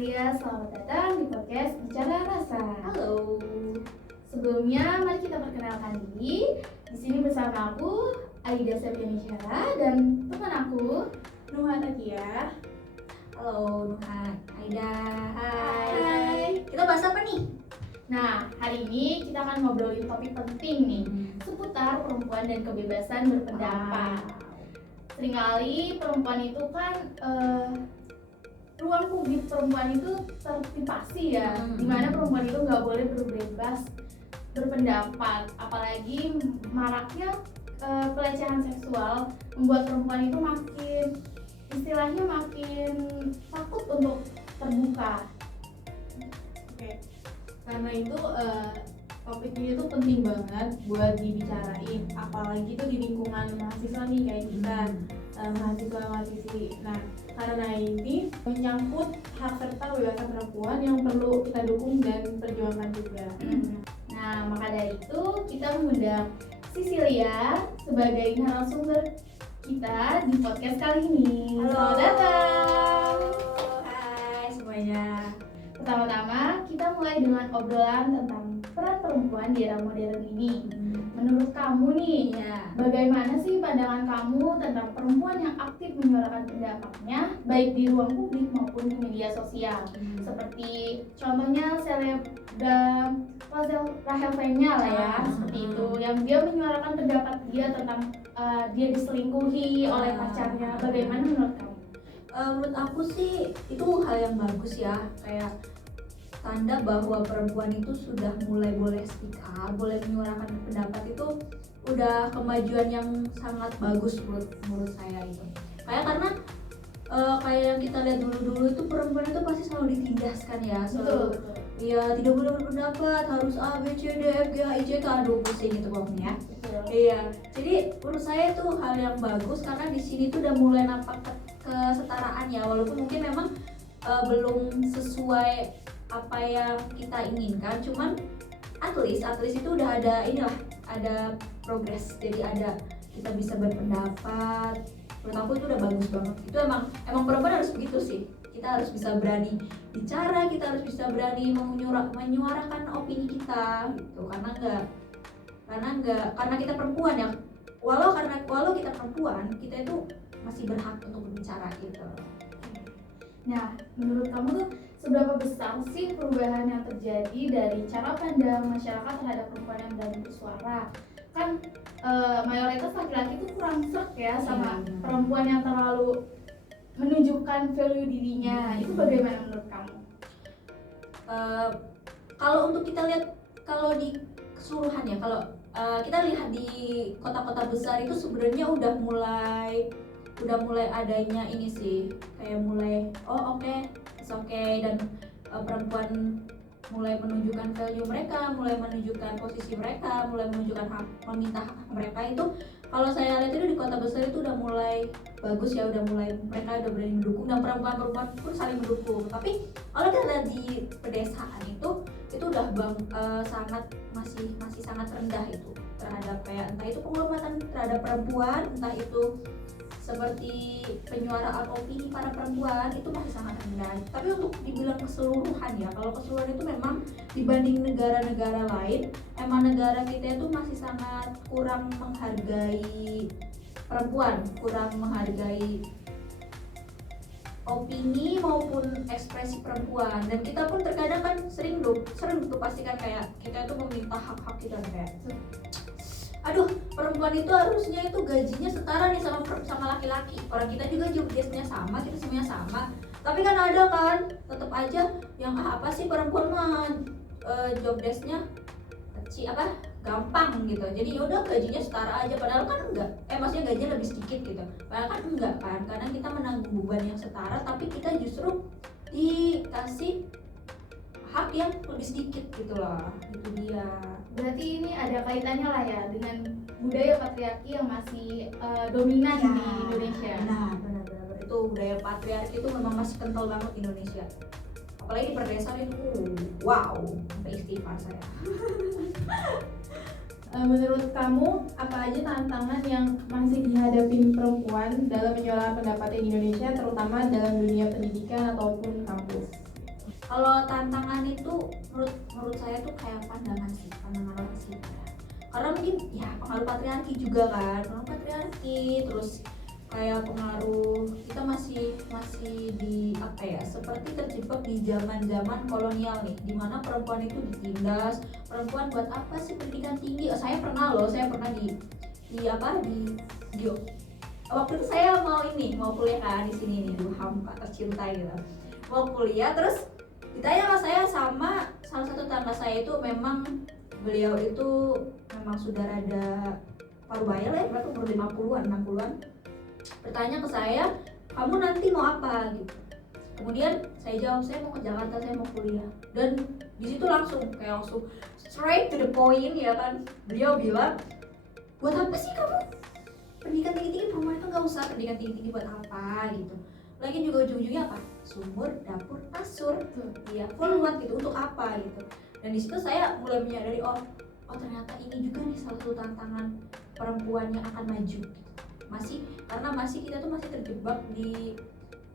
Cecilia, selamat datang di podcast Bicara Rasa. Halo. Sebelumnya, mari kita perkenalkan diri. Di sini bersama aku, Aida Septianisyara, dan teman aku, Nuha Takia. Halo Nuha, Aida. Hai. Kita bahas apa nih? Nah, hari ini kita akan ngobrolin topik penting nih, seputar perempuan dan kebebasan berpendapat. Seringkali perempuan itu kan ruang publik perempuan itu tertipasi ya, dimana perempuan itu nggak boleh berbebas berpendapat, apalagi maraknya pelecehan seksual membuat perempuan itu makin takut untuk terbuka. Oke. Karena itu topik ini tuh penting banget buat dibicarain, apalagi tuh di lingkungan mahasiswa nih kayak kita, mahasiswa-mahasiswi. Nah, karena ini menyangkut hak serta kebebasan perempuan yang perlu kita dukung dan perjuangkan juga. Nah, maka dari itu kita mengundang Cecilia sebagai narasumber kita di podcast kali ini. Selamat datang. Hai semuanya. Pertama-tama kita mulai dengan obrolan tentang peran perempuan di era modern ini. Menurut kamu nih, bagaimana sih pandangan kamu tentang perempuan yang aktif menyuarakan pendapatnya baik di ruang publik maupun di media sosial? Seperti contohnya selebgram Rachel Fenya lah ya, seperti itu, yang dia menyuarakan pendapat dia tentang dia diselingkuhi oleh pacarnya. Bagaimana menurut kamu? Menurut aku sih itu hal yang bagus ya, kayak tanda bahwa perempuan itu sudah mulai boleh speak up, boleh menyuarakan pendapat, itu udah kemajuan yang sangat bagus menurut saya itu. Karena kayak yang kita lihat dulu itu perempuan itu pasti selalu ditindaskan ya, selalu iya tidak boleh berpendapat, harus A B C D F G H I J K, aduh pusing gitu pokoknya. Iya, jadi menurut saya itu hal yang bagus karena di sini tuh udah mulai nampak kesetaraan ya, walaupun mungkin memang belum sesuai apa yang kita inginkan, cuman at least itu udah ada ada progres, jadi ada kita bisa berpendapat. Menurut aku itu udah bagus banget. Itu emang perempuan harus begitu sih, kita harus bisa berani bicara, kita harus bisa berani menyuarakan opini kita gitu, karena kita perempuan ya, walau kita perempuan, kita itu masih berhak untuk berbicara gitu. Nah, menurut kamu tuh seberapa besar sih perubahan yang terjadi dari cara pandang masyarakat terhadap perempuan yang berani bersuara? Kan mayoritas laki-laki tuh kurang serk ya sama perempuan yang terlalu menunjukkan value dirinya. Itu bagaimana menurut kamu? Kalau untuk kita lihat, kalau di keseluruhan ya, kalau kita lihat di kota-kota besar itu sebenarnya udah mulai adanya ini sih, kayak mulai it's okay, dan perempuan mulai menunjukkan value mereka, mulai menunjukkan posisi mereka, mulai menunjukkan hak, meminta hak mereka. Itu kalau saya lihat itu di kota besar itu udah mulai bagus ya, mereka udah berani mendukung, dan perempuan pun saling mendukung. Tapi kalau kita lihat di pedesaan itu udah masih sangat rendah itu terhadap kayak entah itu penghormatan terhadap perempuan, entah itu seperti penyuaraan opini para perempuan, itu masih sangat rendah. Tapi untuk dibilang keseluruhan ya, kalau keseluruhan itu memang dibanding negara-negara lain, emang negara kita itu masih sangat kurang menghargai perempuan, kurang menghargai opini maupun ekspresi perempuan. Dan kita pun terkadang kan sering tuh pastikan kayak kita itu meminta hak-hak kita, kayak aduh, perempuan itu harusnya itu gajinya setara nih sama laki-laki. Orang kita juga job desk-nya sama, kita semuanya sama. Tapi kan ada kan, tetap aja yang apa sih perempuan mah job desk-nya gampang gitu. Jadi yaudah gajinya setara aja, padahal kan enggak. Maksudnya gajinya lebih sedikit gitu. Padahal kan enggak kan, karena kita menanggung beban yang setara, tapi kita justru dikasih hak yang lebih sedikit gitu loh. Itu dia. Berarti ini ada kaitannya lah ya dengan budaya patriarki yang masih dominan di Indonesia. Nah, benar-benar itu budaya patriarki itu memang masih kental banget di Indonesia. Apalagi di perdesaan itu, wow, sampai istighfar saya. Menurut kamu apa aja tantangan yang masih dihadapi perempuan dalam menyuarakan pendapatnya di Indonesia, terutama dalam dunia pendidikan ataupun kampus? Kalau tantangan itu menurut saya tuh kayak pandangan orang sih ya. Karena mungkin ya pengaruh patriarki juga kan, pengaruh patriarki, terus kayak pengaruh kita masih di apa ya, seperti terjebak di zaman kolonial nih, dimana perempuan itu ditindas. Perempuan buat apa sih pendidikan tinggi? Saya pernah di waktu itu saya mau kuliah kan di sini nih, hamka tercinta gitu, mau kuliah. Terus ditanya sama saya sama salah satu tetangga saya, itu memang beliau itu memang sudah rada parubaya lah ya, berarti umur 50-an 60-an. Bertanya ke saya, kamu nanti mau apa gitu. Kemudian saya jawab, saya mau ke Jakarta, saya mau kuliah. Dan di situ langsung straight to the point ya kan. Beliau bilang, buat apa sih kamu pendidikan tinggi-tinggi? Perempuan itu nggak usah pendidikan tinggi-tinggi, buat apa gitu. Lagi juga ujung-ujungnya apa? Sumur, dapur, kasur. Iya, for what gitu, untuk apa gitu. Dan di situ saya mulai menyadari, oh ternyata ini juga nih salah satu tantangan perempuan yang akan maju gitu. Karena kita tuh masih terjebak di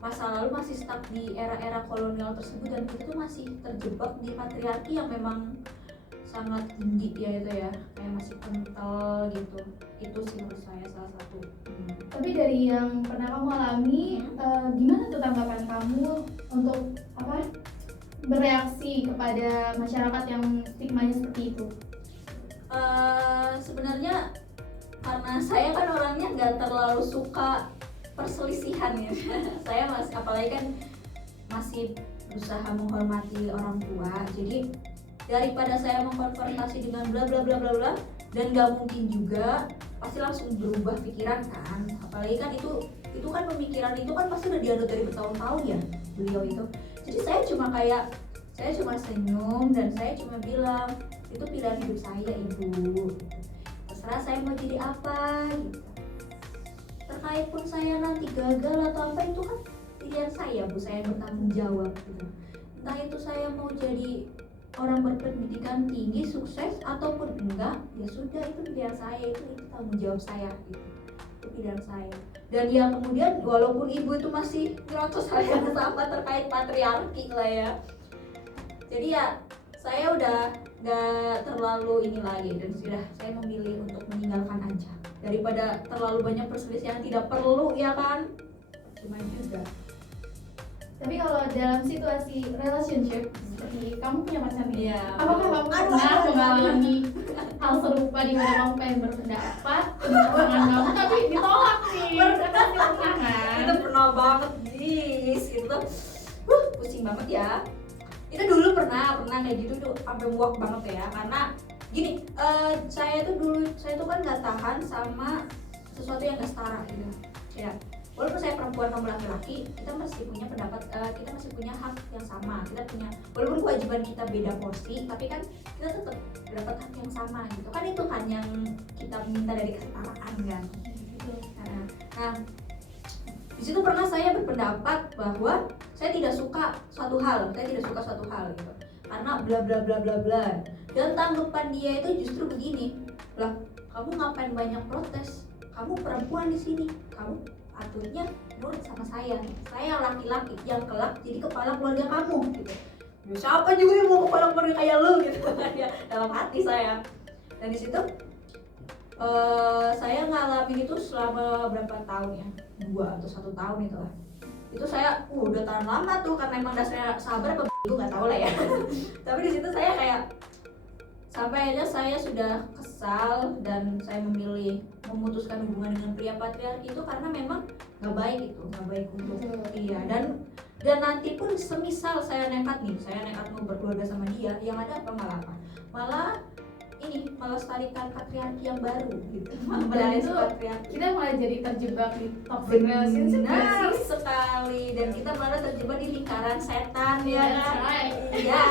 masa lalu, masih stuck di era-era kolonial tersebut, dan kita tuh masih terjebak di patriarki yang memang sangat tinggi ya, itu ya, kayak masih kental gitu. Itu sih menurut saya salah satu. Tapi dari yang pernah kamu alami, gimana tuh tanggapan kamu untuk bereaksi kepada masyarakat yang stigmanya seperti itu? Sebenarnya karena saya kan orangnya nggak terlalu suka perselisihan ya. Saya apalagi kan masih berusaha menghormati orang tua. Jadi daripada saya mengkonfrontasi dengan bla bla bla bla bla, dan nggak mungkin juga pasti langsung berubah pikiran kan. Apalagi kan itu kan pemikiran itu kan pasti udah diaduk dari bertahun-tahun ya beliau itu. Jadi saya cuma senyum dan saya cuma bilang, itu pilihan hidup saya ibu, terserah saya mau jadi apa gitu. Terkait pun saya nanti gagal atau apa, itu kan pilihan saya bu, saya bertanggung jawab gitu. Entah itu saya mau jadi orang berpendidikan tinggi sukses ataupun enggak, ya sudah, itu pilihan saya, itu tanggung jawab saya gitu. Itu pilihan saya. Dan ya kemudian walaupun ibu itu masih nyerocos hal yang sama terkait patriarki lah ya, jadi ya saya udah gak terlalu ini lagi, dan sudah saya memilih untuk meninggalkan aja daripada terlalu banyak perselisihan tidak perlu ya kan, cuma juga. Tapi kalau dalam situasi relationship seperti kamu punya pacar nih, Iya. apakah kamu pernah mengalami hal serupa di mana kamu pengen berpendapat dengan pasangan kamu tapi ditolak nih? Itu pernah banget guys, itu tuh pusing banget ya. Itu dulu pernah kayak gitu tuh, sampai muak banget ya. Karena gini, saya tuh kan nggak tahan sama sesuatu yang nggak setara gitu ya. Walaupun saya perempuan, kamu laki-laki, kita masih punya pendapat, kita masih punya hak yang sama. Kita punya, walaupun kewajiban kita beda porsi, tapi kan kita tetap dapat hak yang sama gitu kan. Itu kan yang kita minta dari kesetaraan kan. Nah, di situ pernah saya berpendapat bahwa saya tidak suka suatu hal gitu, karena bla bla bla bla bla. Dan tanggapan dia itu justru begini, lah kamu ngapain banyak protes? Kamu perempuan di sini, kamu aturnya nurut sama saya laki-laki yang kelak jadi kepala keluarga kamu gitu. Ya, siapa juga yang mau kepala keluarga kayak lu gitu kan ya, dalam hati saya. Dan di situ saya ngalamin itu selama berapa tahun ya, 2 atau 1 tahun itu lah. Itu saya udah tahan lama tuh, karena emang dasarnya sabar apa gue nggak tahu lah ya. Tapi di situ saya kayak sampai akhirnya saya sudah kesal dan saya memilih memutuskan hubungan dengan pria patriarki itu, karena memang nggak baik untuk dia. Dan nanti pun semisal saya nekat mau berkeluarga sama dia, yang ada malah melestarikan patriarki yang baru gitu. Dan itu patriarki. kita malah jadi terjebak di toxic relationship. Benar sekali, dan kita malah terjebak di lingkaran setan ya kan. Iya.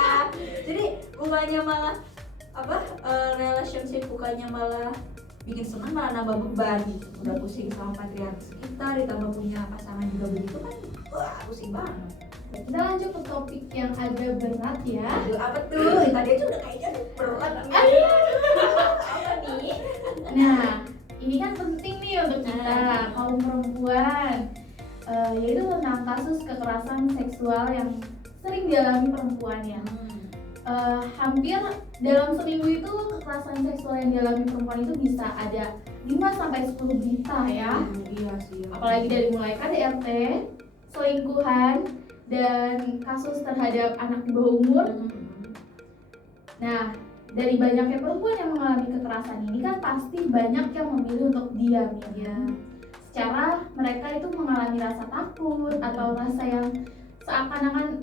Jadi bukannya malah relationship bukannya malah bikin senang, malah nambah beban gitu. Udah pusing sama patriarki sekitar, ditambah punya pasangan juga begitu kan, wah pusing banget. Kita lanjut ke topik yang agak berat ya. Aduh, apa tuh? Tadi aja udah kayaknya berat. Apa nih? Nah, ini kan penting nih untuk kita kaum perempuan, yaitu tentang kasus kekerasan seksual yang sering dialami perempuan ya. Hampir dalam seminggu itu kekerasan seksual yang dialami perempuan itu bisa ada 5-10 berita ya. Iya sih. Apalagi dari mulai KDRT, selingkuhan, dan kasus terhadap anak di bawah umur. Nah, dari banyaknya perempuan yang mengalami kekerasan ini kan pasti banyak yang memilih untuk diam ya. Secara mereka itu mengalami rasa takut atau rasa yang seakan-akan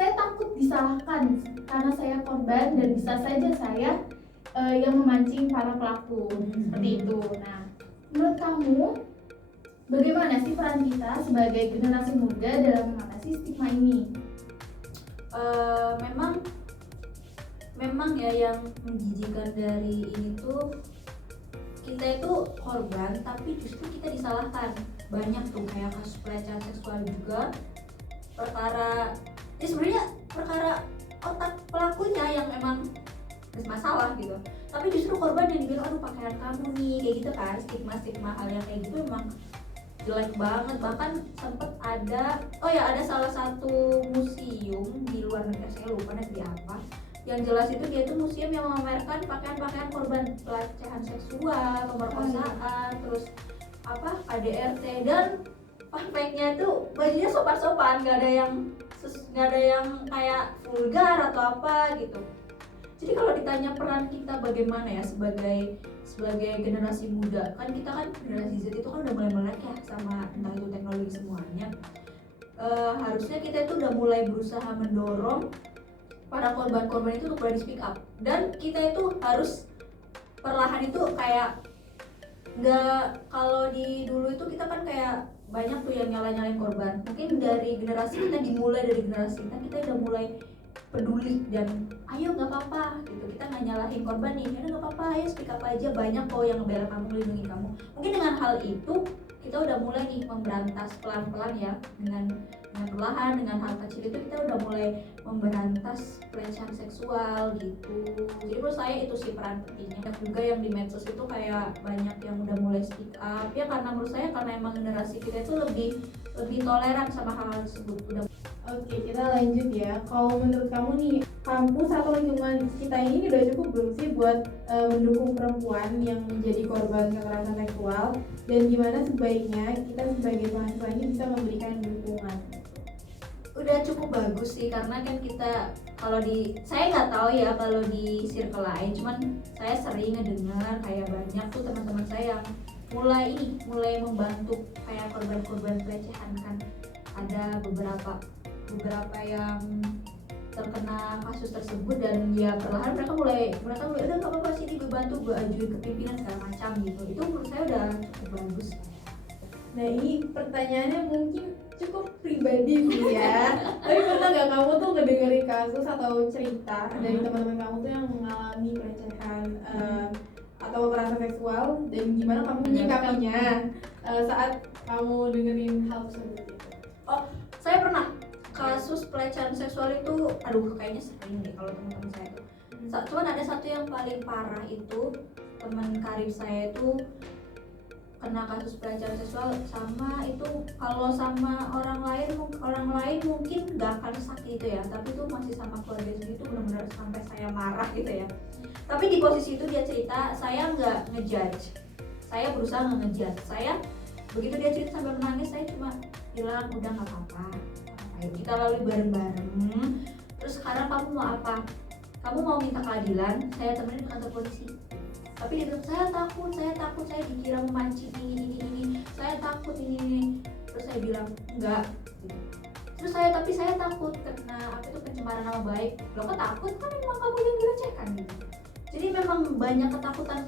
saya takut disalahkan karena saya korban dan bisa saja saya yang memancing para pelaku seperti itu. Nah, menurut kamu bagaimana sih peran kita sebagai generasi muda dalam mengatasi stigma ini? Memang ya yang menjijikan dari ini tuh kita itu korban tapi justru kita disalahkan. Banyak tuh kayak kasus pelecehan seksual juga, perkara ya sebenarnya perkara otak pelakunya yang emang masalah gitu, tapi justru korban yang dibilang aduh pakaian kamu nih kayak gitu kan. Stigma hal yang kayak gitu emang jelek banget. Bahkan sempet ada ada salah satu museum di luar negeri, saya lupa di apa, yang jelas itu dia tuh museum yang memamerkan pakaian-pakaian korban pelecehan seksual, pemerkosaan, terus KDRT, dan fun fact-nya itu bajunya sopan-sopan, nggak ada yang kayak vulgar atau apa gitu. Jadi kalau ditanya peran kita bagaimana ya sebagai generasi muda, kan kita kan generasi Z itu kan udah mulai melek ya sama entah itu teknologi semuanya. Harusnya kita itu udah mulai berusaha mendorong para korban-korban itu untuk berani speak up, dan kita itu harus perlahan itu kayak nggak, kalau di dulu itu kita kan kayak banyak tuh yang nyalain korban. Mungkin dari generasi kita, dimulai dari generasi kita udah mulai peduli dan ayo nggak apa-apa gitu, kita nggak nyalahin korban nih, ya nggak apa-apa, ayo speak up aja, banyak kok yang ngebela kamu, melindungi kamu. Mungkin dengan hal itu kita udah mulai nih memberantas pelan-pelan ya, dengan perlahan, dengan hal kecil itu kita udah mulai memberantas pelecehan seksual gitu. Jadi menurut saya itu sih peran pentingnya. Dan juga yang di medsos itu kayak banyak yang udah mulai speak up ya, karena menurut saya karena emang generasi kita itu lebih toleran sama hal tersebut. Oke, kita lanjut ya. Kalau menurut kamu nih, kampus atau lingkungan kita ini udah cukup belum sih buat mendukung perempuan yang menjadi korban kekerasan seksual, dan gimana sebaiknya kita sebagai mahasiswa ini bisa memberikan dukungan? Udah cukup bagus sih, karena kan kita saya nggak tahu ya kalau di circle lain, cuman saya sering ngedengar kayak banyak tuh teman-teman saya yang mulai membantu kayak korban-korban pelecehan kan. Ada beberapa yang terkena kasus tersebut, dan ya perlahan mereka mulai udah nggak apa-apa sih, gue bantu, gue ajuin ke pimpinan segala macam gitu. Itu menurut saya udah cukup bagus. Nah, ini pertanyaannya mungkin cukup pribadi sih ya. Tapi pernah nggak kamu tuh ngedengerin kasus atau cerita dari teman-teman kamu tuh yang mengalami pelecehan atau kekerasan seksual, dan gimana kamu menyikapinya saat kamu dengerin hal tersebut? Saya pernah kasus pelecehan seksual itu, kayaknya sering deh kalau teman-teman saya tuh. Cuman ada satu yang paling parah itu, teman karib saya itu kena kasus pelecehan seksual. Sama itu kalau sama orang lain mungkin nggak akan sakit itu ya, tapi itu masih sama keluarga sendiri itu benar-benar sampai saya marah gitu ya. Tapi di posisi itu dia cerita, saya nggak ngejudge, saya berusaha nggak ngejudge. Saya begitu dia cerita sambil menangis, saya cuma bilang udah nggak apa-apa, ayo kita lalui bareng-bareng. Terus sekarang kamu mau apa? Kamu mau minta keadilan? Saya temenin ke kantor polisi. Tapi dia bilang saya takut, saya dikira memancing ini, saya takut ini. Terus saya bilang enggak. Terus saya takut kena pencemaran nama baik. Lo kok takut, kan memang kamu yang dilecehkan gitu. Jadi memang banyak ketakutan,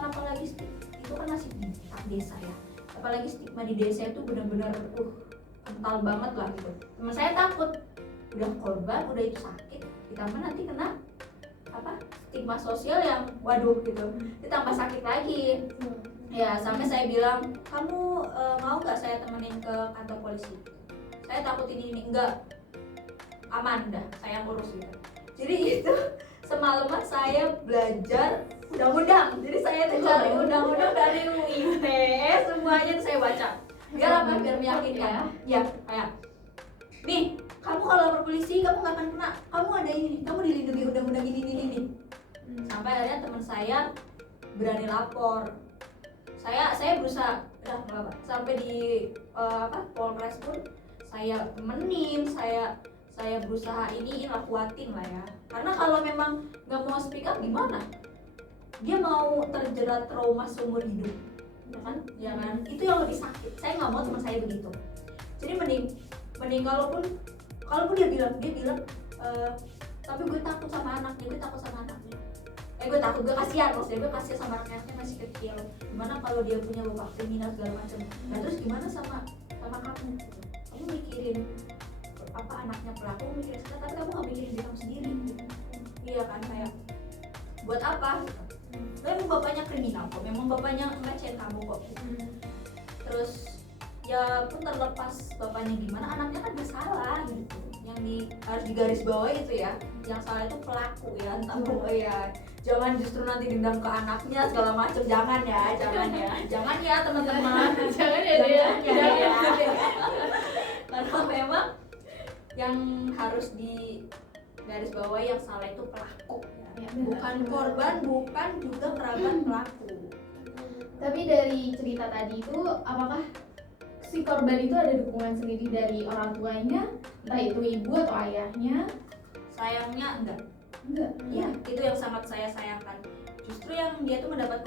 apalagi itu kan masih di desa ya. Apalagi stigma di desa itu benar-benar kental banget lah gitu. Teman saya takut, udah korban, udah itu sakit, ditambah nanti kena stigma sosial yang waduh gitu, ditambah sakit lagi. Ya sampai saya bilang, kamu mau nggak saya temenin ke kantor polisi? Saya takut ini enggak, aman dah, saya ngurus gitu. Jadi itu semalaman saya belajar undang-undang. Jadi saya tuh cari undang-undang dari UIT, semuanya tuh saya baca. Biar meyakinkan. Ya, kayak nih, kamu kalau lapor polisi kamu nggak akan kena, kamu ada ini, kamu dilindungi undang-undang ini. Sampai akhirnya teman saya berani lapor. Saya berusaha udah nggak apa, sampai di Polres pun saya temenin, saya berusaha iniin lah, kuatin lah ya, karena kalau memang nggak mau speak up gimana, dia mau terjerat trauma seumur hidup, ya kan itu yang lebih sakit. Saya nggak mau teman saya begitu, jadi mending kalaupun dia bilang tapi gue takut sama anaknya, gue takut, gue kasihan, maksudnya gue kasihan sama anaknya masih kecil. Gimana kalau dia punya bapak kriminal segala macam, nah terus gimana sama kamu gitu. Kamu mikirin apa anaknya pelaku, mikirin sekitar, tapi kamu nggak mikirin diri kamu sendiri gitu. Iya kan, kayak buat apa gitu. Memang bapaknya kriminal kok, memang bapaknya ngelecehin kamu kok gitu. Terus ya pun terlepas bapaknya gimana, anaknya kan bersalah gitu. Yang harus digaris bawah itu ya, yang salah itu pelaku ya, entah ya. Jangan justru nanti dendam ke anaknya segala macam, jangan ya teman-teman. Jangan ya dia. Karena memang yang harus di garis bawah yang salah itu pelaku ya. Bukan korban, bukan juga kerabat pelaku. Tapi dari cerita tadi itu, apakah si korban itu ada dukungan sendiri dari orang tuanya, entah itu ibu atau ayahnya? Sayangnya enggak. Iya. Itu yang sangat saya sayangkan. Justru yang dia tuh mendapat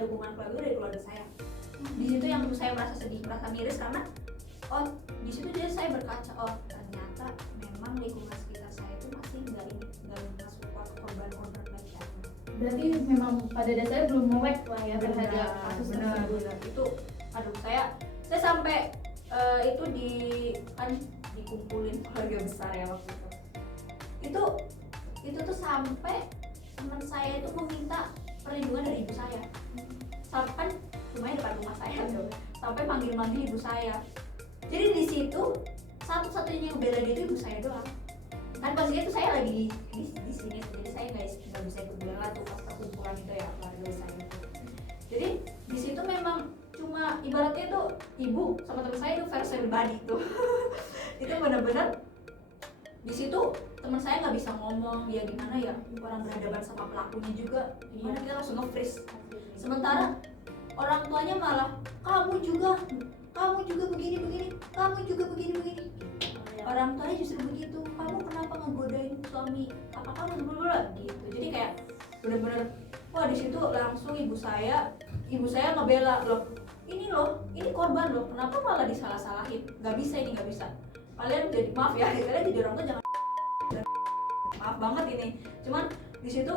dukungan keluarga dari keluarga saya. Di situ yang saya merasa sedih, merasa miris, karena di situ saya berkaca, ternyata memang lingkungan sekitar saya itu masih nggak support korban pelecehan. Berarti memang pada dasarnya belum melek lah ya terhadap kasus tersebut. Itu saya sampai itu dikumpulin keluarga besar ya waktu itu tuh sampai teman saya itu meminta perlindungan dari ibu saya, sampai kan rumahnya depan rumah saya tuh, sampai manggil ibu saya. Jadi di situ satu-satunya yang bela dia itu ibu saya doang. Kan pastinya itu saya lagi di sini, jadi saya nggak bisa ikut bela tuh pas perkumpulan itu ya, keluarga saya itu. Jadi di situ memang cuma ibaratnya itu ibu sama teman saya itu versi pribadi tuh. Itu benar-benar di situ teman saya nggak bisa ngomong ya, gimana ya orang berhadapan sama pelakunya juga, gimana kita langsung nge-freeze. Sementara orang tuanya malah kamu juga begini, kamu juga begini. Orang tuanya justru begitu, kamu kenapa ngegodain suami apa kamu dulu gitu. Jadi kayak bener-bener di situ langsung ibu saya ngebela, ini korban loh, kenapa malah disalah-salahin, nggak bisa. Kalian jadi kalian jadi orang tuh jangan, maaf banget ini. Cuman di situ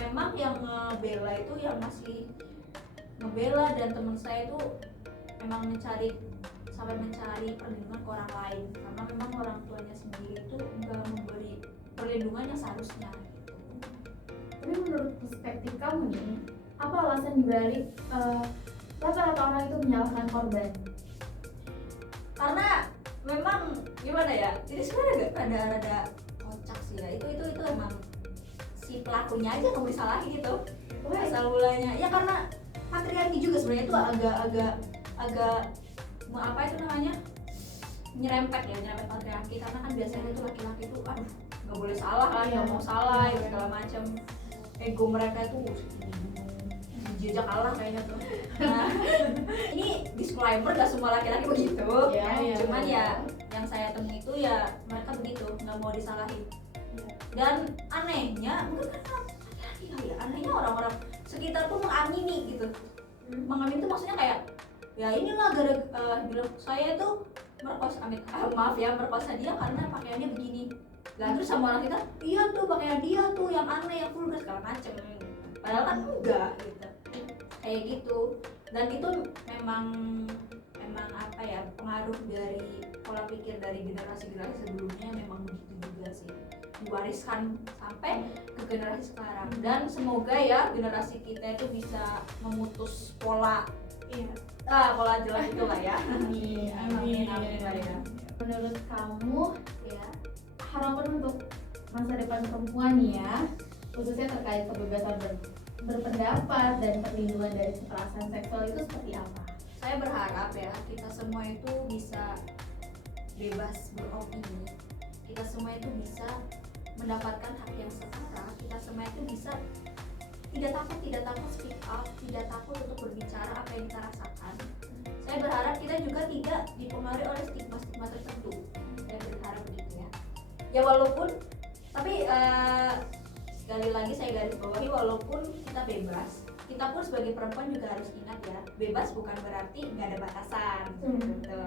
memang yang ngebela itu yang masih ngebela, dan teman saya itu memang sampai mencari perlindungan ke orang lain, karena memang orang tuanya sendiri itu nggak memberi perlindungan yang seharusnya gitu. Tapi menurut perspektif kamu nih, apa alasan dibalik rata-rata orang itu menyalahkan korban? Karena memang gimana ya, jadi sebenarnya rada kocak sih ya. Itu emang si pelakunya aja nggak bisa lagi gitu. Asal mulanya ya karena patriarki juga sebenarnya itu agak apa itu namanya, nyerempet patriarki, karena kan biasanya itu laki-laki itu nggak boleh salah kan, nggak mau salah ya, segala macam. Ego mereka itu jejak kalah kayaknya tuh. Nah, ini disclaimer, gak semua laki-laki begitu. Cuman ya yang saya temui itu ya mereka begitu, nggak mau disalahin. Dan anehnya mungkin karena laki-laki kali ya, anehnya orang-orang sekitar tuh mengamini gitu. Mengamini itu maksudnya kayak ya inilah bilang saya tuh merkosa dia karena pakaiannya begini. Lah terus sama orang kita, iya tuh pakaian dia tuh yang aneh, yang vulgar segala macem. Padahal kan enggak gitu. Kayak gitu. Dan itu memang apa ya, pengaruh dari pola pikir dari generasi-generasi sebelumnya memang begitu juga sih. Diwariskan sampai ke generasi sekarang. Dan semoga ya generasi kita itu bisa memutus pola pola jelek itu lah ya. Amin lah ya. Menurut kamu ya, harapan untuk masa depan perempuan ya, khususnya terkait kebebasan berpendapat dan perlindungan dari kekerasan seksual itu seperti apa? Saya berharap ya kita semua itu bisa bebas beropini, kita semua itu bisa mendapatkan hak yang setara, kita semua itu bisa tidak takut speak up, tidak takut untuk berbicara apa yang kita rasakan. Saya berharap kita juga tidak dipengaruhi oleh stigma-stigma tertentu. Saya berharap begitu ya. Ya walaupun, tapi sekali lagi saya garis bawahi, walaupun kita bebas, kita pun sebagai perempuan juga harus ingat ya, bebas bukan berarti nggak ada batasan, gitu,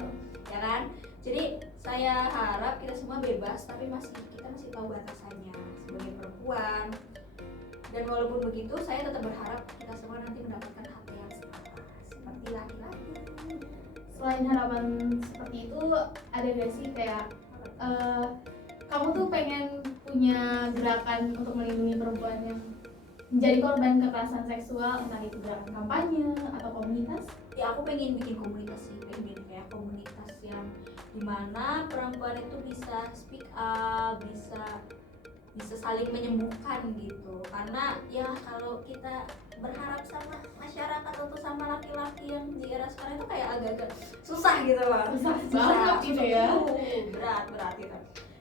ya kan? Jadi saya harap kita semua bebas, tapi kita masih tahu batasannya sebagai perempuan. Dan walaupun begitu, saya tetap berharap kita semua nanti mendapatkan hak yang setara seperti laki-laki. Selain harapan seperti itu, ada gak sih kayak kamu tuh pengen punya gerakan untuk melindungi perempuan yang menjadi korban kekerasan seksual, entah itu gerakan kampanye atau komunitas? Ya aku pengen bikin komunitas sih, pengen kayak komunitas yang dimana perempuan itu bisa speak up, bisa saling menyembuhkan gitu. Karena ya kalau kita berharap sama masyarakat atau sama laki-laki yang di era sekarang itu kayak agak-agak susah gitu Bang. Susah banget gitu ya. Berat gitu.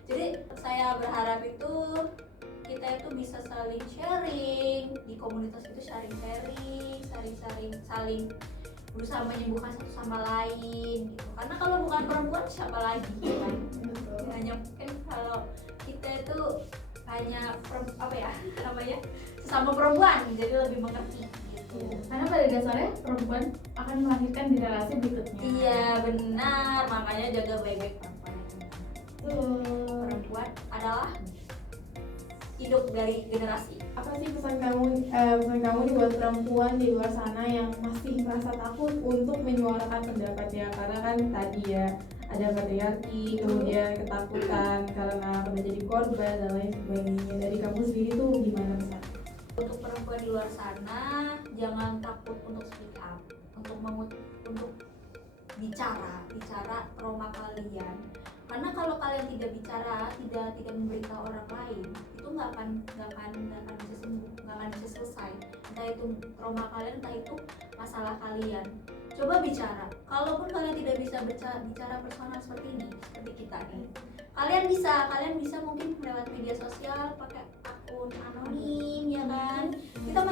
Jadi saya berharap itu kita itu bisa saling sharing di komunitas itu, saling berusaha menyembuhkan satu sama lain gitu. Karena kalau bukan perempuan siapa lagi kan? Hanya kan kalau kita itu hanya sesama perempuan, jadi lebih mengerti gitu. Karena pada dasarnya perempuan akan melahirkan generasi berikutnya. Iya benar, makanya jaga baik-baik perempuan. Perempuan adalah hidup dari generasi. Apa sih pesan kamu nih buat perempuan di luar sana yang masih merasa takut untuk menyuarakan pendapatnya? Karena kan tadi ya ada patriarki, kemudian ketakutan karena menjadi korban dan lain sebagainya. Dari kamu sendiri tuh gimana pesan? Untuk perempuan di luar sana, jangan takut untuk speak up, untuk bicara trauma kalian. Karena kalau kalian tidak bicara, tidak memberitahu orang lain, itu nggak akan bisa sembuh, nggak akan bisa selesai. Entah itu trauma kalian, entah itu masalah kalian. Coba bicara. Kalaupun kalian tidak bisa bicara personal seperti ini, seperti kita nih, kalian bisa mungkin lewat media sosial, pakai akun anonim, ya kan? Kita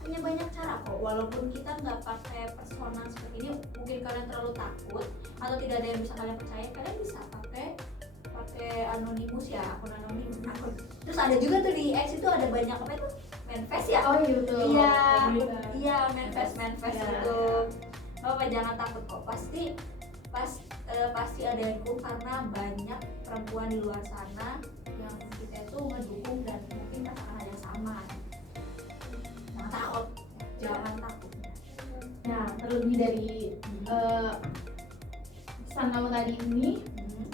punya banyak cara kok. Walaupun kita nggak pakai personal seperti ini, mungkin kalian terlalu takut atau tidak ada yang bisa kalian percaya, kalian bisa pakai anonimus ya, akun anonim. Terus ada juga tuh di X itu ada banyak apa itu? Manifest ya? Oh gitu. Iya, manifest itu. Bapak jangan takut kok, pasti ada yang cool, karena banyak perempuan di luar sana yang kita itu ngedukung dan mungkin merasakan hal yang sama. Jangan takut. Nah, terlebih dari pesan kamu tadi ini,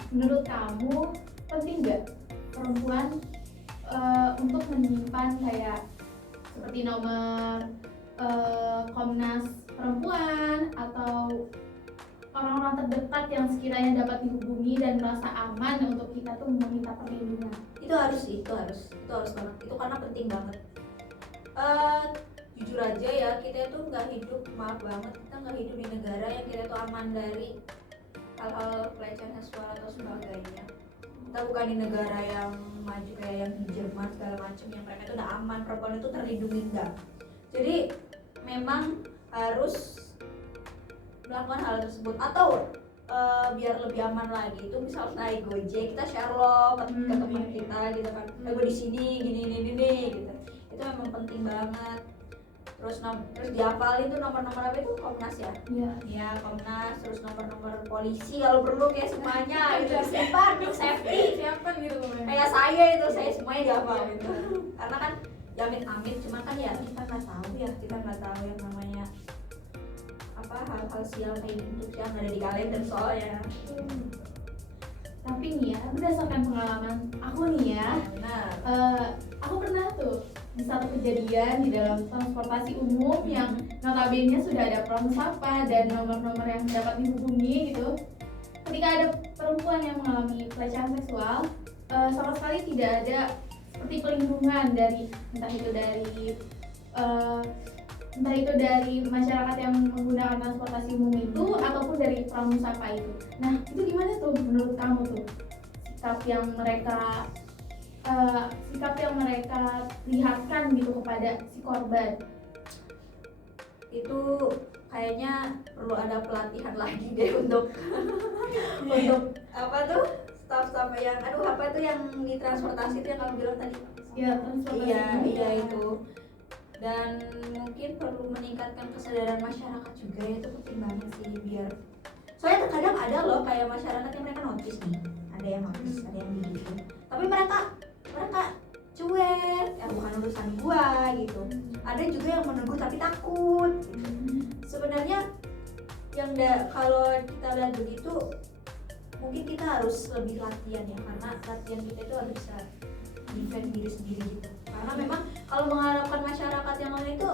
menurut kamu penting nggak perempuan untuk menyimpan kayak seperti nomor Komnas Perempuan atau orang-orang terdekat yang sekiranya dapat dihubungi dan merasa aman untuk kita tuh meminta perlindungan? Itu harus banget, itu karena penting banget. Jujur aja ya, kita itu nggak hidup di negara yang kita tuh aman dari hal-hal pelecehan seksual atau sebagainya. Kita bukan di negara yang maju kayak yang di Jerman segala macam, yang mereka itu udah aman, perempuan itu terlindungi enggak. Jadi memang harus melakukan hal tersebut, atau biar lebih aman lagi itu misal naik Gojek, kita share ke teman kita gitu kan, gue di sini gini gitu. Itu memang penting banget. Terus dihafalin tuh nomor-nomor apa itu, Komnas ya? Iya, Komnas, terus nomor-nomor polisi kalau perlu kayak semuanya gitu, simpan untuk safety. Siapa gitu? Kayak saya semuanya dihafal gitu. Karena kan jamin amin, cuma kan ya kita nggak tahu yang namanya hal-hal sial kayak gitu yang ada di kalender soalnya. Tapi nih ya, berdasarkan pengalaman aku nih ya, aku pernah tuh di satu kejadian di dalam transportasi umum yang notabene sudah ada promos apa dan nomor-nomor yang dapat dihubungi gitu. Ketika ada perempuan yang mengalami pelecehan seksual, sama sekali tidak ada seperti pelindungan dari entah itu dari entah itu dari masyarakat yang menggunakan transportasi umum itu ataupun dari pramusaka itu. Nah itu gimana tuh menurut kamu tuh sikap yang mereka lihatkan gitu kepada si korban? Itu kayaknya perlu ada pelatihan lagi deh untuk untuk apa tuh staff yang apa itu yang di transportasi itu yang kamu bilang tadi. Ya transportasi Iya umum. iya itu. Dan mungkin perlu meningkatkan kesadaran masyarakat juga, itu penting banget sih, biar soalnya terkadang ada loh kayak masyarakat yang mereka notice nih, ada yang notice, ada yang begitu, tapi mereka cuek, ya bukan urusan gua gitu. Ada juga yang menegur tapi takut gitu. Sebenarnya kalau kita lihat begitu mungkin kita harus lebih latihan ya, karena latihan kita itu harus bisa defend diri sendiri gitu. Karena memang kalau mengharapkan masyarakat yang lain itu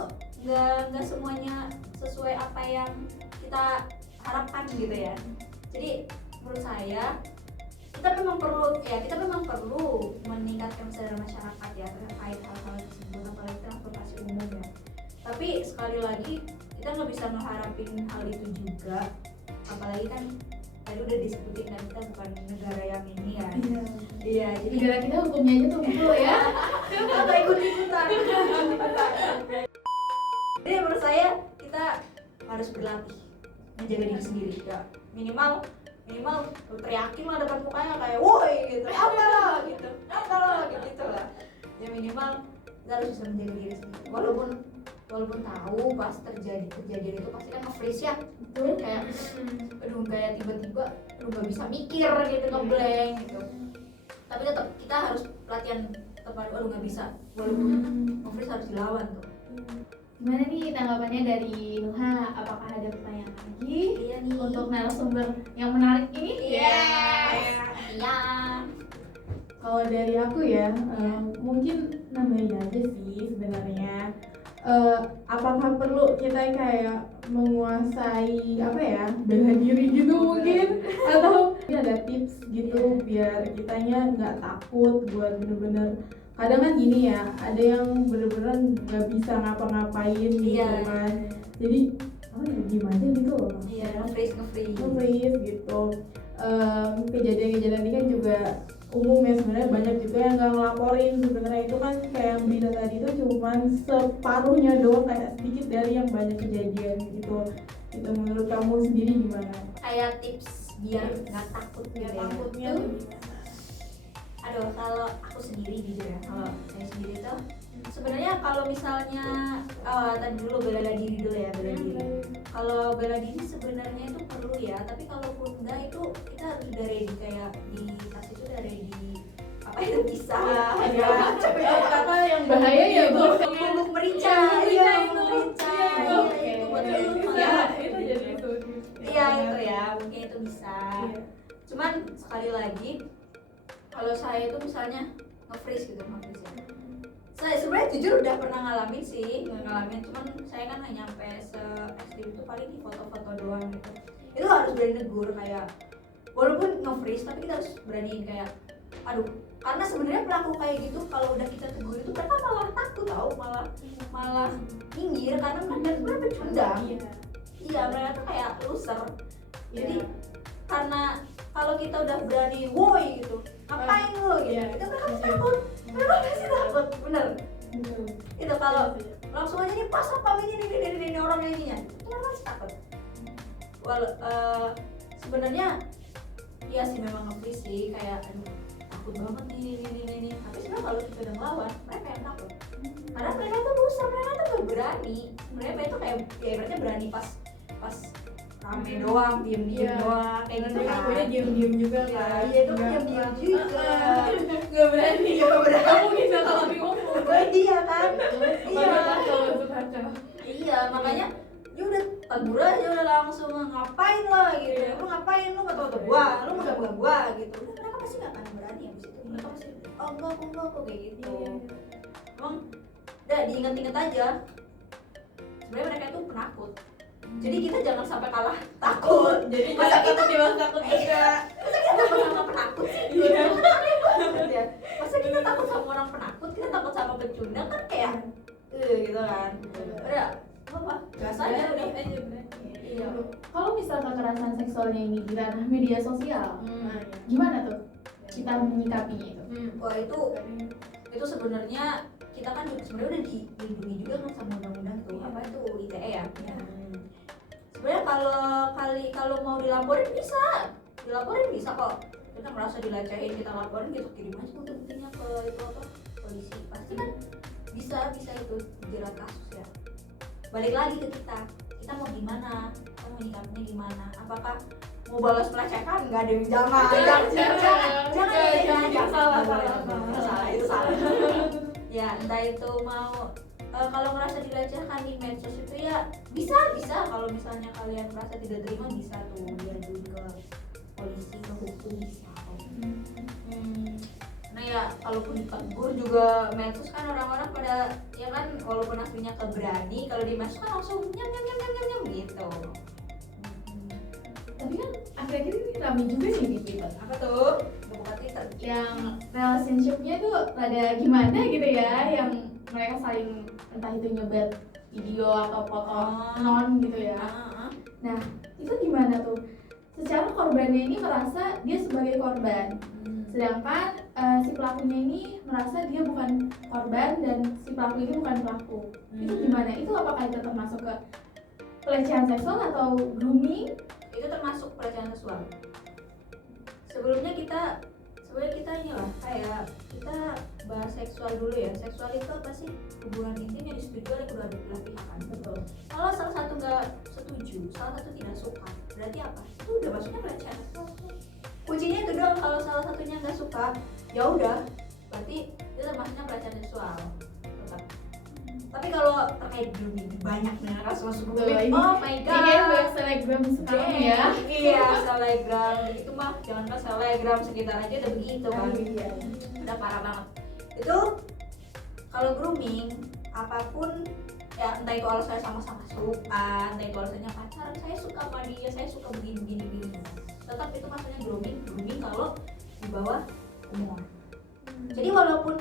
nggak semuanya sesuai apa yang kita harapkan gitu ya. Jadi menurut saya kita memang perlu meningkatkan kesadaran masyarakat ya terkait hal-hal tersebut, apalagi transportasi umum ya. Tapi sekali lagi kita nggak bisa mengharapin hal itu juga, apalagi kan tadi udah disebutin kan kita bukan negara yang ini ya. Iya, jadi Negara kita hukumnya aja tuh betul ya. kita ikut-ikutan. Jadi menurut saya kita harus berlatih menjaga diri sendiri ya. Minimal lu teriakin lah depan mukanya kayak woi gitu, apa lah gitu lah. Ya minimal kita harus bisa menjaga diri sendiri. Walaupun tahu pas kejadian itu pasti kan nge-freeze ya. Betul, kayak kayak tiba-tiba nggak bisa mikir gitu, ngeblank gitu. Tapi tetap kita harus latihan, tetap nggak bisa, walaupun nge-freeze harus dilawan tuh. Gimana nih tanggapannya dari Nuha? Apakah ada pertanyaan lagi Iya nih. untuk narasumber yang menarik ini? Iya. Kalau dari aku ya, mungkin nambahin aja sih sebenarnya. Apakah perlu kita kayak menguasai apa ya, bela diri gitu mungkin, atau ada tips gitu biar kitanya nggak takut buat bener-bener. Kadang kan gini ya, ada yang bener-bener nggak bisa ngapa-ngapain gitu kan, jadi gimana gitu loh. Iya, Nge-freeze gitu. Kejadian-kejadian ini kan juga umum ya, sebenarnya banyak juga yang nggak ngelaporin. Sebenarnya itu kan kayak berita tadi itu cuman separuhnya doang, kayak sedikit dari yang banyak kejadian gitu. Itu menurut kamu sendiri gimana? Kayak tips biar nggak takut gitu ya. Takutnya Tuh, tuh gimana? aduh, kalau aku sendiri jujur ya, kalau saya sendiri tuh sebenarnya kalau misalnya tadi dulu bela diri dulu ya, bela diri. Kalau bela diri sebenarnya itu perlu ya, tapi kalaupun enggak itu kita harus udah ready, kayak di tas itu udah ready apa itu bisa ya macam Karena yang bahaya ya bu. bubuk merica, iya bubuk merica, iya itu buat Itu jadi itu. iya itu ya, mungkin itu bisa. Cuman sekali lagi kalau saya itu misalnya nge-freeze gitu, nge-freeze ya. Saya sebenarnya jujur udah pernah ngalamin sih, cuman saya kan hanya sampai se-ekstrim itu paling di foto-foto doang gitu. Itu harus berani negur, kayak walaupun nge-freeze tapi kita harus beraniin kayak aduh, karena sebenarnya pelaku kayak gitu kalau udah kita tegur itu mereka malah takut tau, malah minggir karena mereka sebenarnya pecundang. Iya, mereka tuh kayak loser. Jadi karena kalau kita udah berani woi gitu, ngapain lo gitu, itu mereka pasti takut. Mereka pasti takut, bener. Itu kalau langsung aja nih pas apa ini orang ininya, mereka pasti takut. Sebenarnya iya sih memang nge-freeze sih, kayak aduh takut banget nih ini. Tapi sebenarnya kalau kita udah ngelawan, mereka yang takut. Karena mereka tuh loser, mereka tuh gak berani. Mereka itu kayak ya ibaratnya berani pas rame doang, diem doang, kayak gitu kan. Pokoknya diem juga kan. Iya itu diem juga. Gak berani. Kamu bisa kalau bingung. Iya kan? Iya. Iya, makanya ya udah tegur aja udah langsung, ngapain lah gitu. Lu ngapain, lu enggak tahu gua, lu enggak gua gitu. Udah mereka pasti enggak akan berani habis itu. Mereka pasti oh enggak aku kayak gitu. Emang udah diinget-inget aja. Sebenarnya mereka itu penakut. Jadi kita jangan sampai kalah takut. Jadi masa kita takut juga. Masa kita takut sama penakut sih? Iya. Aneh banget ya. Masa kita takut sama orang penakut, kita takut sama pecundang kan kayak gitu kan. Udah apa gas aja udah. aja berarti. Iya. Kalau misal kekerasan seksualnya ini di ranah media sosial, Nah, gimana tuh kita menyikapinya itu? Wah itu sebenarnya kita kan sebenarnya udah dilindungi juga kan sama undang-undang tuh apa itu ITE ya. Sebenarnya kalau mau dilaporin bisa kok. Kita merasa dilecehin kita laporin kita kirim aja buktinya ke itu apa polisi pasti kan bisa itu dijerat kasus ya. Balik lagi ke kita mau gimana, kita mau nyikapinya gimana, apakah mau balas pelecehan nggak ada yang jangan salah itu salah ya entah itu mau kalau merasa dilecehkan di medsos itu ya bisa kalau misalnya kalian merasa tidak terima bisa tuh diajuin ke polisi ke hukum bisa. Nah ya kalaupun ditegur juga medsos kan orang-orang pada ya kan walaupun aslinya keberani kalau di medsos kan langsung nyam gitu. Tapi kan akhir-akhir ini rame juga nih di Twitter. Apa tuh? Buka Twitter. Yang relationship-nya tuh rada gimana gitu ya, yang mereka saling entah itu nyebar video atau foto non gitu ya. Nah, itu gimana tuh? Secara korbannya ini merasa dia sebagai korban. Sedangkan si pelakunya ini merasa dia bukan korban dan si pelaku ini bukan pelaku. Itu gimana? Itu apakah itu termasuk ke pelecehan seksual atau grooming? Itu termasuk pelecehan seksual. Sebelumnya kita inilah kayak kita bahas seksual dulu ya. Seksual itu apa sih? Hubungan intim yang disetujui oleh kedua belah pihak kan. Betul. Kalau salah satu nggak setuju, salah satu tidak suka, berarti apa? Itu udah masuknya pelecehan seksual. Kuncinya itu doang, kalau salah satunya nggak suka, ya udah, berarti itu termasuknya pelecehan seksual. Tetap. Tapi kalau terkait grooming banyak nih kasus grooming. Oh my god. Ini kayak selebgram sekarang ya. Iya, selebgram itu mah jangankan selebgram sekitar aja udah begitu kan. Iya. Udah parah banget. Itu kalau grooming apapun ya entah itu alasannya sama-sama suka, entah itu alasannya pacaran, saya suka sama dia, saya suka begini. Tetap itu maksudnya grooming kalau di bawah umur. Jadi walaupun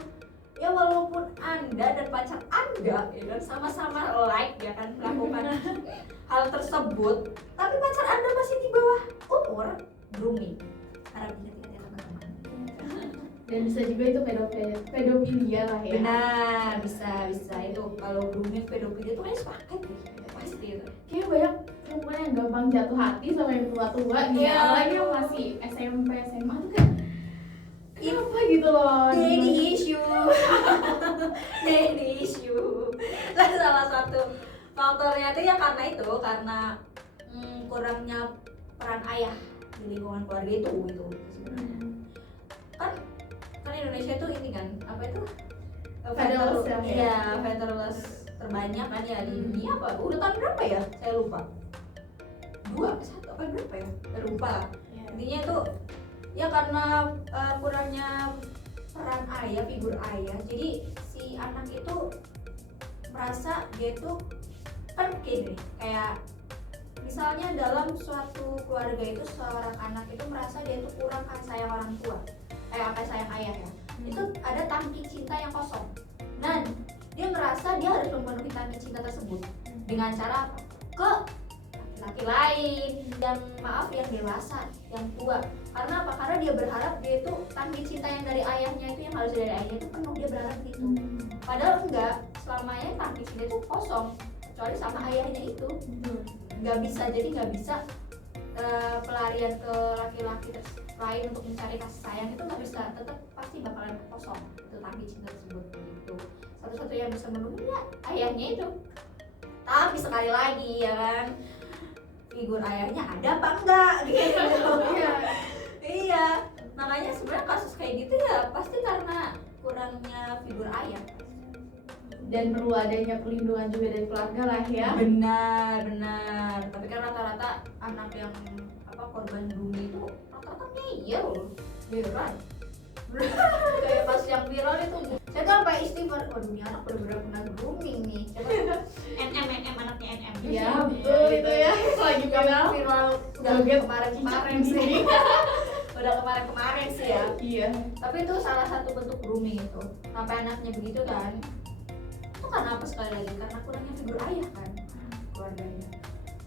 Anda dan pacar Anda ya kan sama-sama like ya kan melakukan hal tersebut, tapi pacar Anda masih di bawah umur, grooming. Harap diingat ya teman-teman. Dan bisa juga itu pedofilia lah ya. Benar, bisa itu kalau grooming pedofilia itu kayak sepakat deh, pasti itu. Kayak banyak perempuan yang gampang jatuh hati sama yang tua-tua nih. Iya. Apalagi yang masih SMP, SMA tuh kan kenapa gitu loh. Daddy issue. Lah salah satu faktornya itu ya karena kurangnya peran ayah di lingkungan keluarga itu sebenarnya. Kan Indonesia itu ini kan apa itu Fatherless ya. Iya, fatherless terbanyak kan ya di dunia apa? Urutan berapa ya? Saya lupa. 2 apa 1 apa berapa ya? Saya lupa lah. Intinya itu ya karena kurangnya peran ayah, figur ayah. Jadi si anak itu merasa dia itu kan gini, kayak misalnya dalam suatu keluarga itu seorang anak itu merasa dia itu kurang kasih sayang orang tua, kasih sayang ayah ya. Itu ada tangki cinta yang kosong. Nah, dia merasa dia harus memenuhi tangki cinta tersebut dengan cara apa? Ke laki-laki lain yang dewasa, yang tua. Karena apa? Karena dia berharap dia itu tangki cinta yang dari ayahnya itu yang harus dari ayahnya itu penuh, dia berharap gitu. Padahal enggak, selamanya tangki cinta itu kosong kecuali sama ayahnya itu. Nggak bisa pelarian ke laki-laki lain untuk mencari kasih sayang itu nggak bisa, tetap pasti bakalan kosong itu tangki cinta tersebut gitu. Satu-satunya yang bisa memenuhi ya ayahnya itu. Tapi sekali lagi ya kan, figur ayahnya ada apa enggak gitu. Iya, makanya sebenarnya kasus kayak gitu ya pasti karena kurangnya figur ayah. Dan perlu adanya perlindungan juga dari keluarga lah ya. Benar. Tapi kan rata-rata anak yang korban grooming itu rata-rata ngeyel, beneran. Kayak pas yang viral itu, saya tuh sampai istighfar, waduh ini anak bener-bener kena grooming nih. NM anaknya NM. Iya betul itu ya. Lagi viral. Udah kemarin sih. Udah kemarin sih ya. Iya. Tapi itu salah satu bentuk grooming itu. Sampai anaknya begitu kan. Itu karena apa sekali lagi? Karena kurangnya figur ayah kan. keluarganya.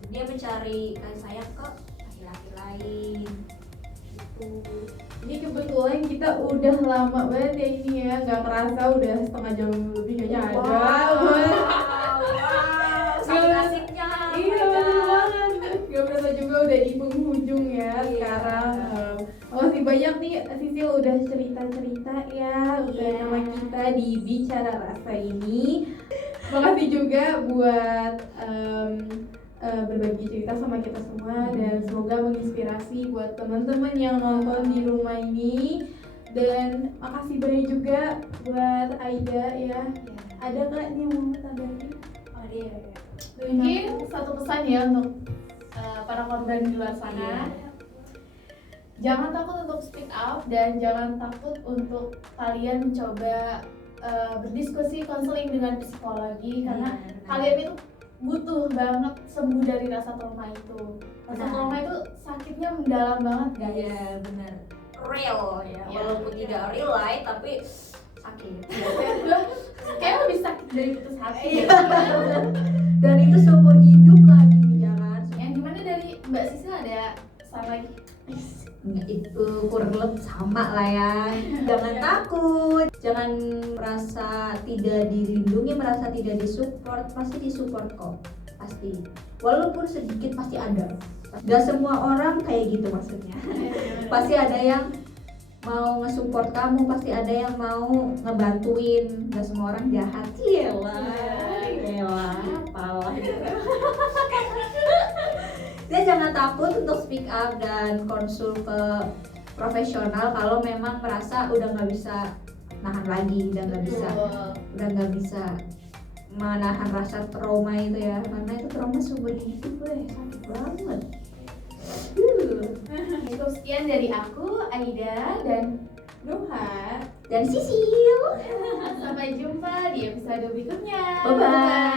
Dia mencari kasih sayang ke laki-laki lain gitu. Ini kebetulan kita udah lama banget ya ini ya, nggak kerasa udah setengah jam lebih kayaknya ada. Saking asiknya. Iya bener banget. Gak berasa juga udah di penghujung ya sekarang. Makasih banyak nih Sisil udah cerita-cerita ya, udah sama kita di Bicara Rasa ini. Makasih juga buat berbagi cerita sama kita semua, dan semoga menginspirasi buat teman-teman yang nonton di rumah ini. Dan makasih banyak juga buat Aida ya. Ada nggak nih yang mau tambahin? Oh dia. Mungkin satu pesan ya untuk para korban di luar sana. Jangan takut untuk speak up dan jangan takut untuk kalian mencoba berdiskusi konseling dengan psikologi, karena kalian itu butuh banget sembuh dari rasa trauma itu. Rasa Benar. trauma itu sakitnya mendalam banget guys. Iya benar. Real ya. Iya. Walaupun tidak real life tapi sakit. Kayak lebih sakit dari putus hati. Dan itu seumur hidup lagi ya kan. Yang gimana dari Mbak Sisil, ada saran lagi? Itu kurang lebih sama lah ya. Jangan takut, jangan merasa tidak dilindungi, merasa tidak disupport. Pasti disupport kok, pasti. Walaupun sedikit pasti ada. Gak semua orang kayak gitu maksudnya. Pasti ada yang mau nge-support kamu, pasti ada yang mau ngebantuin. Gak semua orang jahat. Iyalah, apalah gitu. Dia jangan takut untuk speak up dan konsul ke profesional kalau memang merasa udah nggak bisa nahan lagi, udah nggak bisa menahan rasa trauma itu ya, karena itu trauma seumur hidup, sakit banget. Cukup sekian dari aku, Aida dan Nuha Dan Sisil. sampai jumpa di episode berikutnya. Bye bye.